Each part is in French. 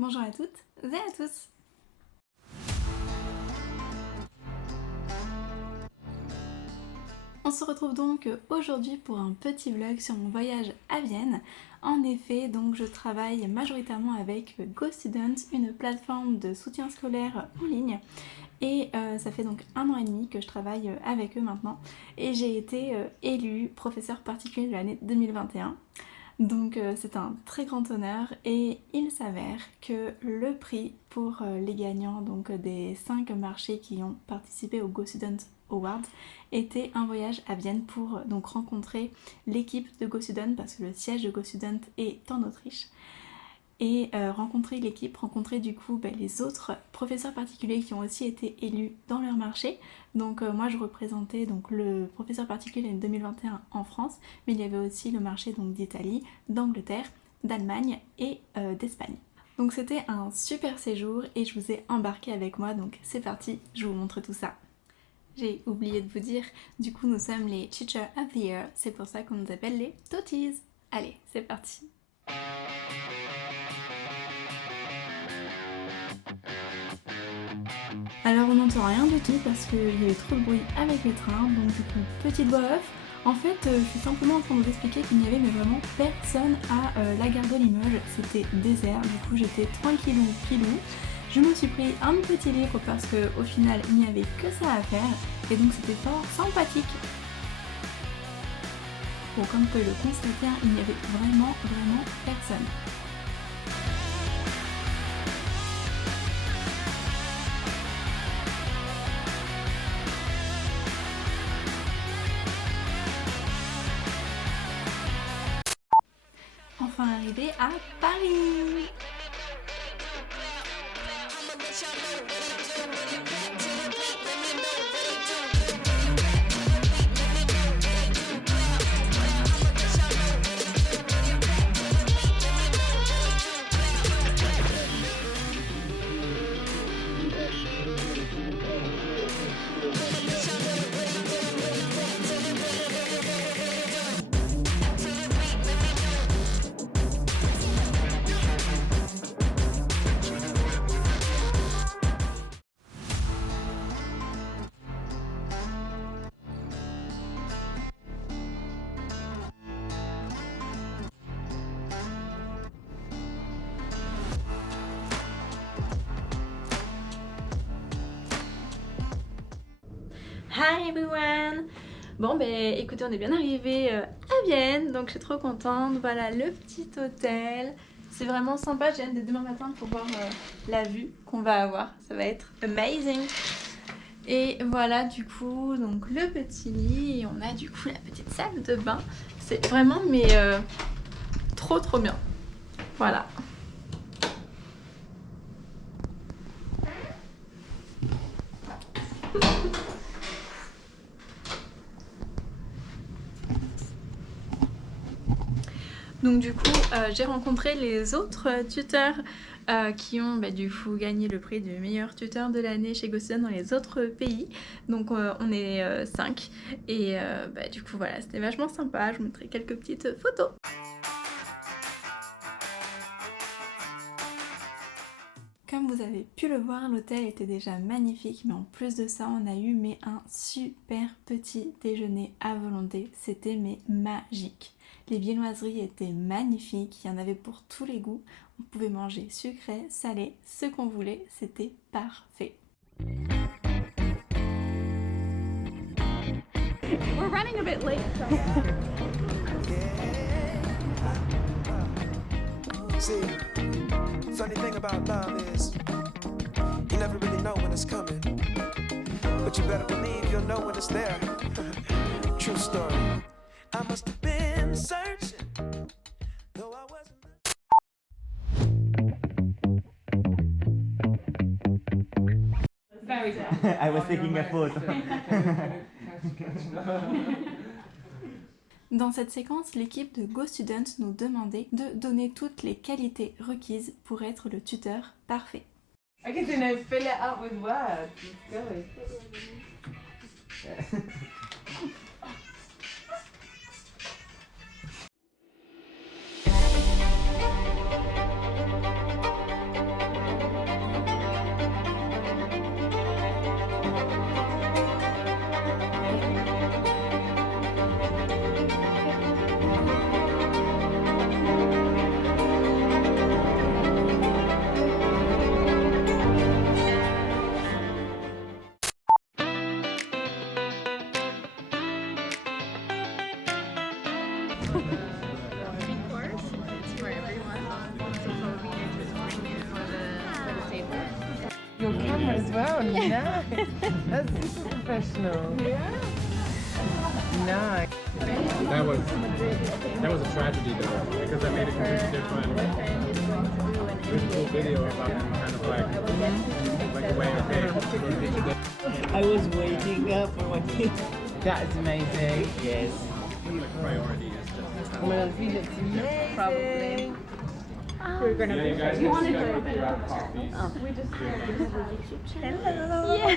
Bonjour à toutes et à tous. On se retrouve donc aujourd'hui pour un petit vlog sur mon voyage à Vienne. En effet, donc je travaille majoritairement avec GoStudent, une plateforme de soutien scolaire en ligne. Et ça fait donc 1 an et demi que je travaille avec eux maintenant. Et j'ai été élue professeur particulier de l'année 2021. Donc c'est un très grand honneur et il s'avère que le prix pour les gagnants donc, des 5 marchés qui ont participé au GoStudent Awards était un voyage à Vienne pour donc rencontrer l'équipe de GoStudent parce que le siège de GoStudent est en Autriche. Et rencontrer l'équipe, rencontrer du coup les autres professeurs particuliers qui ont aussi été élus dans leur marché. Donc moi je représentais donc, le professeur particulier 2021 en France, mais il y avait aussi le marché d'Italie, d'Angleterre, d'Allemagne et d'Espagne. Donc c'était un super séjour et je vous ai embarqué avec moi, donc c'est parti, je vous montre tout ça. J'ai oublié de vous dire, du coup nous sommes les Teacher of the Year, c'est pour ça qu'on nous appelle les Toties. Allez, c'est parti. Alors on n'entend rien du tout parce qu'il y avait trop de bruit avec les trains, donc du coup petite voix off. En fait je suis simplement en train de vous expliquer qu'il n'y avait mais vraiment personne à la gare de Limoges, c'était désert, du coup j'étais tranquillou pilou. Je me suis pris un petit livre parce qu'au final il n'y avait que ça à faire et donc c'était fort sympathique. Bon, comme vous pouvez le constater, il n'y avait vraiment personne. Enfin arrivé à Paris. Hi everyone! Bon écoutez, on est bien arrivé à Vienne, donc je suis trop contente. Voilà le petit hôtel, c'est vraiment sympa. J'ai hâte de demain matin pour voir la vue qu'on va avoir, ça va être amazing. Et voilà du coup donc le petit lit et on a du coup la petite salle de bain. C'est vraiment trop bien. Voilà. Donc du coup, j'ai rencontré les autres tuteurs qui ont du coup gagné le prix du meilleur tuteur de l'année chez GoStudent dans les autres pays. Donc on est 5 et du coup voilà, c'était vachement sympa. Je vous montrerai quelques petites photos. Comme vous avez pu le voir, l'hôtel était déjà magnifique, mais en plus de ça, on a eu un super petit déjeuner à volonté. C'était magique. Les viennoiseries étaient magnifiques, il y en avait pour tous les goûts. On pouvait manger sucré, salé, ce qu'on voulait, c'était parfait. We're running a bit late. See, funny thing about love is you never really know when it's coming, but you better believe you'll know when it's there. True story. I must have been searching, though I wasn't. Very good. I was taking a photo. Dans cette séquence, l'équipe de GoStudent nous demandait de donner toutes les qualités requises pour être le tuteur parfait. Okay, so now fill it up with words. Let's go. as well. Nice. That's super professional. Yeah. Nice. That was a tragedy though, because I made a completely different beautiful video about him kind of like way okay. I was waiting for my kid. That is amazing. Yes. Priority is just Oh my god, he looks amazing. Probably. you guys can see like grab coffees. We just Hello. yeah.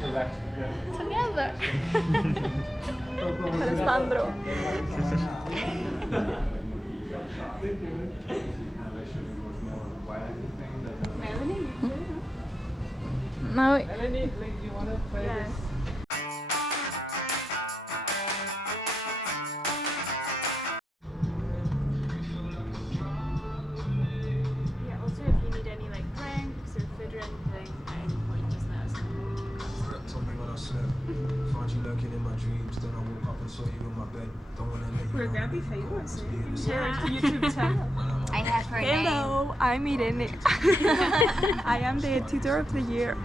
Relax. Together. Alessandro. No. Melanie, do you want to play this? Yeah, also if you need any like pranks or food or anything at any point, just let us know. Told me when I slept. Find you lurking in my dreams. Then I woke up and saw you in my bed. Don't wanna let you We're know. gonna be famous. Yeah, YouTube channel. I have her Hello, I'm Irene. I am the tutor of the year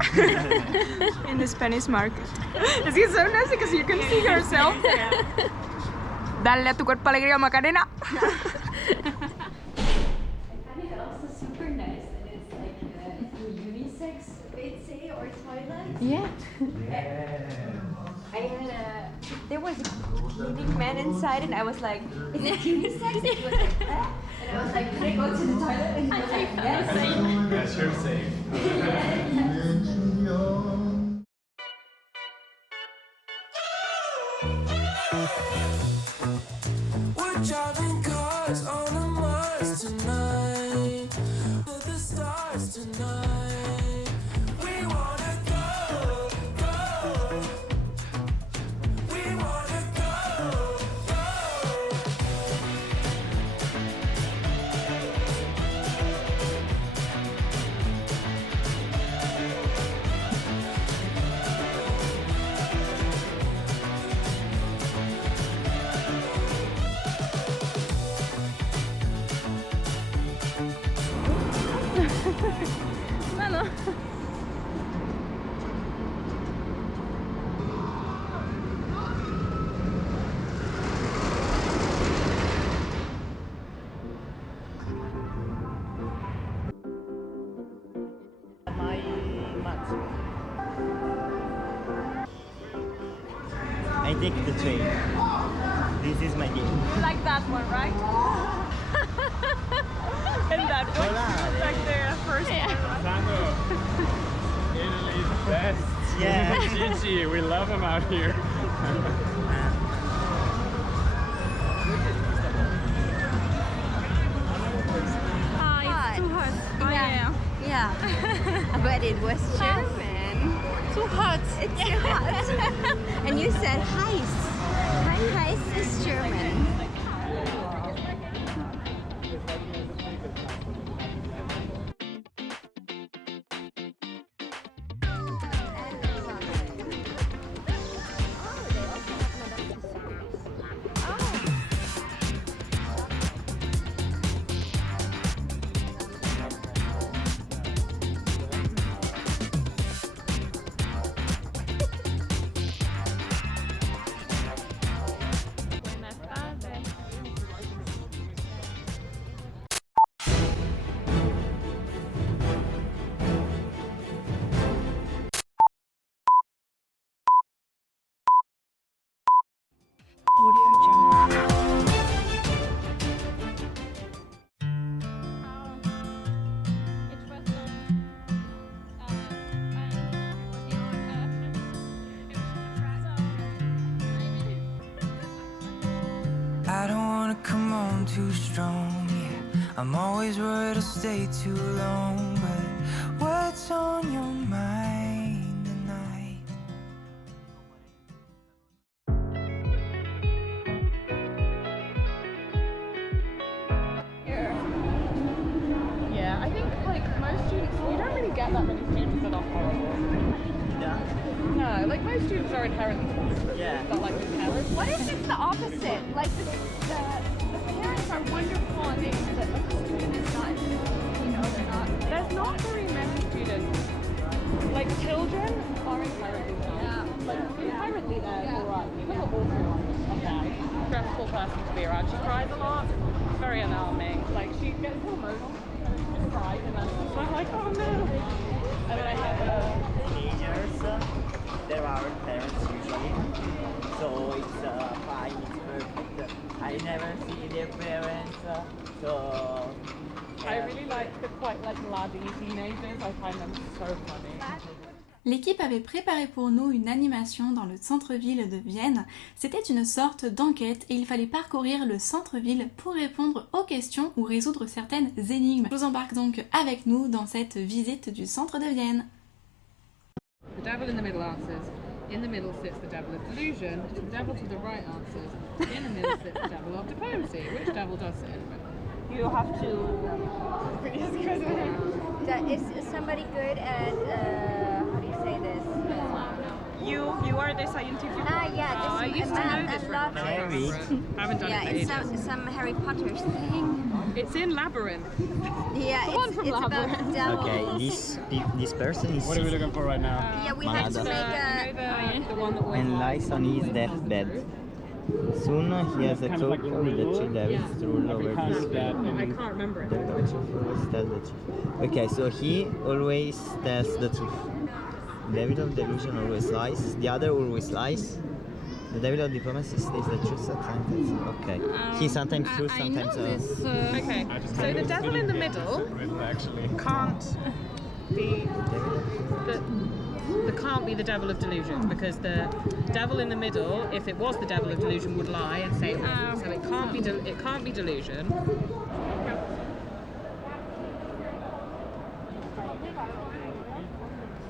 in the Spanish market. Es que so nice because you can see yourself. Dale a tu cuerpo alegría, Macarena. I find it also super nice that it's like unisex, they'd say, or toilet. Yeah. I had there was a cleaning man inside, and I was like, is it unisex? He was like, "Huh?" And I was like, can I go to the toilet? And he was like, yes. Yes, you're safe. We're driving cars on a Mars tonight. To the stars tonight. We wanna go, go. We wanna go, go. No, no. I take the train. This is my game. Like that one, right? And that one, like the first one. Sandro, Italy's best. Yeah. Gigi, we love him out here. Hot. Too hot. Yeah. Yeah. But it was German. Too hot. It's too hot. And you said heiß. Heiß is German. Buenas tardes. I don't wanna come on too strong, yeah. I'm always worried I'll stay too long, but what's on your mind tonight? Yeah, I think like most students, you don't really get that many students that are horrible. No, like most students are inherently sensitive. Yeah. But like the parents. What if it's the opposite? Like the parents are wonderful and they, but like the student is not, you know, they're not. There's not very many students Oh no. And then I have Teenagers, there are parents usually, so it's fine, it's perfect. I never see their parents, so I really like the quite like laddie teenagers. I find them so funny. L'équipe avait préparé pour nous une animation dans le centre-ville de Vienne. C'était une sorte d'enquête et il fallait parcourir le centre-ville pour répondre aux questions ou résoudre certaines énigmes. Je vous embarque donc avec nous dans cette visite du centre de Vienne. The devil in the middle answers. In the middle sits the devil of delusion. The devil to the right answers. In the middle sits the devil of diplomacy. Which devil does sit in the middle? You have to. Is somebody good at how do you say this? You are the scientific. Yeah, Oh, I used to know this lot. Mary. Haven't done Yeah, it it's for ages. some Harry Potter thing. It's in Labyrinth. Yeah, one it's from about Labyrinth. devils. Okay, this person is What are we looking for right now? Yeah, we have to Manada. make a. The one that always and lies on his deathbed. Soon he has a Kind of talk like the with the rule. two devils to rule over Kind this of that. I And can't remember it. The truth always tells the truth. Okay, so he always tells the truth. Devil of delusion always lies. The other always lies. The devil of diplomacy stays the truth sometimes. Okay. He sometimes true, sometimes. Okay, I just so kind the of devil in the middle actually. can't be can't be the devil of delusion, because the devil in the middle, if it was the devil of delusion, would lie and say so it can't be delusion.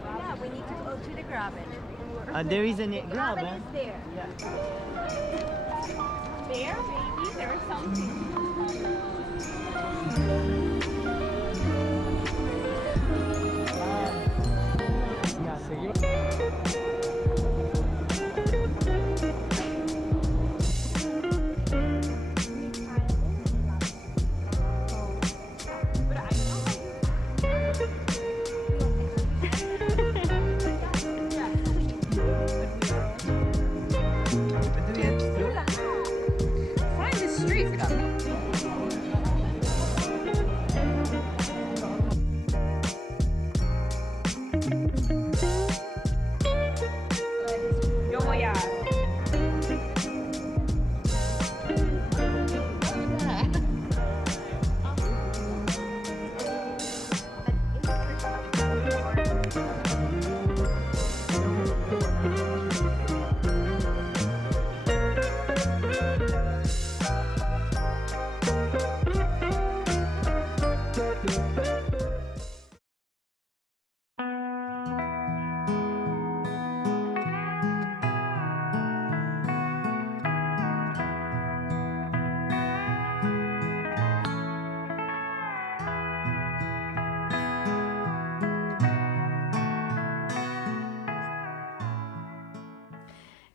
Yeah, we need to go to the Graben. There is a Graben grab. is there. There, maybe there is something. Find the street. Yo voy a.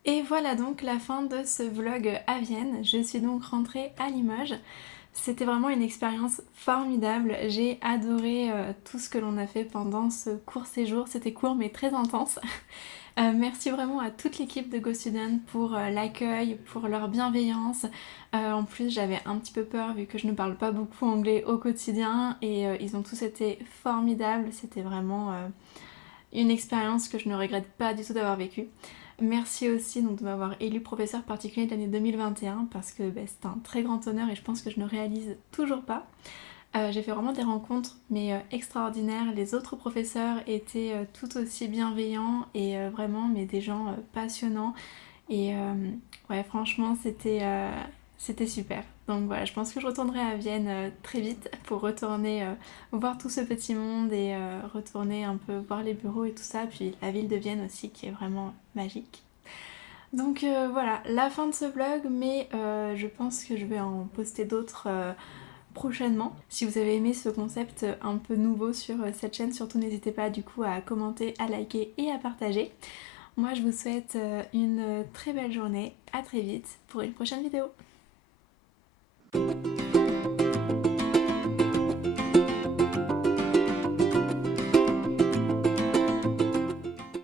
Et voilà donc la fin de ce vlog à Vienne. Je suis donc rentrée à Limoges. C'était vraiment une expérience formidable. J'ai adoré tout ce que l'on a fait pendant ce court séjour. C'était court mais très intense. Merci vraiment à toute l'équipe de GoStudent pour l'accueil, pour leur bienveillance. En plus j'avais un petit peu peur vu que je ne parle pas beaucoup anglais au quotidien et ils ont tous été formidables. C'était vraiment une expérience que je ne regrette pas du tout d'avoir vécue. Merci aussi donc de m'avoir élu professeur particulier de l'année 2021 parce que c'est un très grand honneur et je pense que je ne réalise toujours pas. J'ai fait vraiment des rencontres mais extraordinaires. Les autres professeurs étaient tout aussi bienveillants et vraiment des gens passionnants et ouais franchement c'était super. Donc voilà, je pense que je retournerai à Vienne très vite pour retourner voir tout ce petit monde et retourner un peu voir les bureaux et tout ça, puis la ville de Vienne aussi qui est vraiment magique. Donc voilà, la fin de ce vlog, mais je pense que je vais en poster d'autres prochainement. Si vous avez aimé ce concept un peu nouveau sur cette chaîne, surtout n'hésitez pas du coup à commenter, à liker et à partager. Moi je vous souhaite une très belle journée, à très vite pour une prochaine vidéo.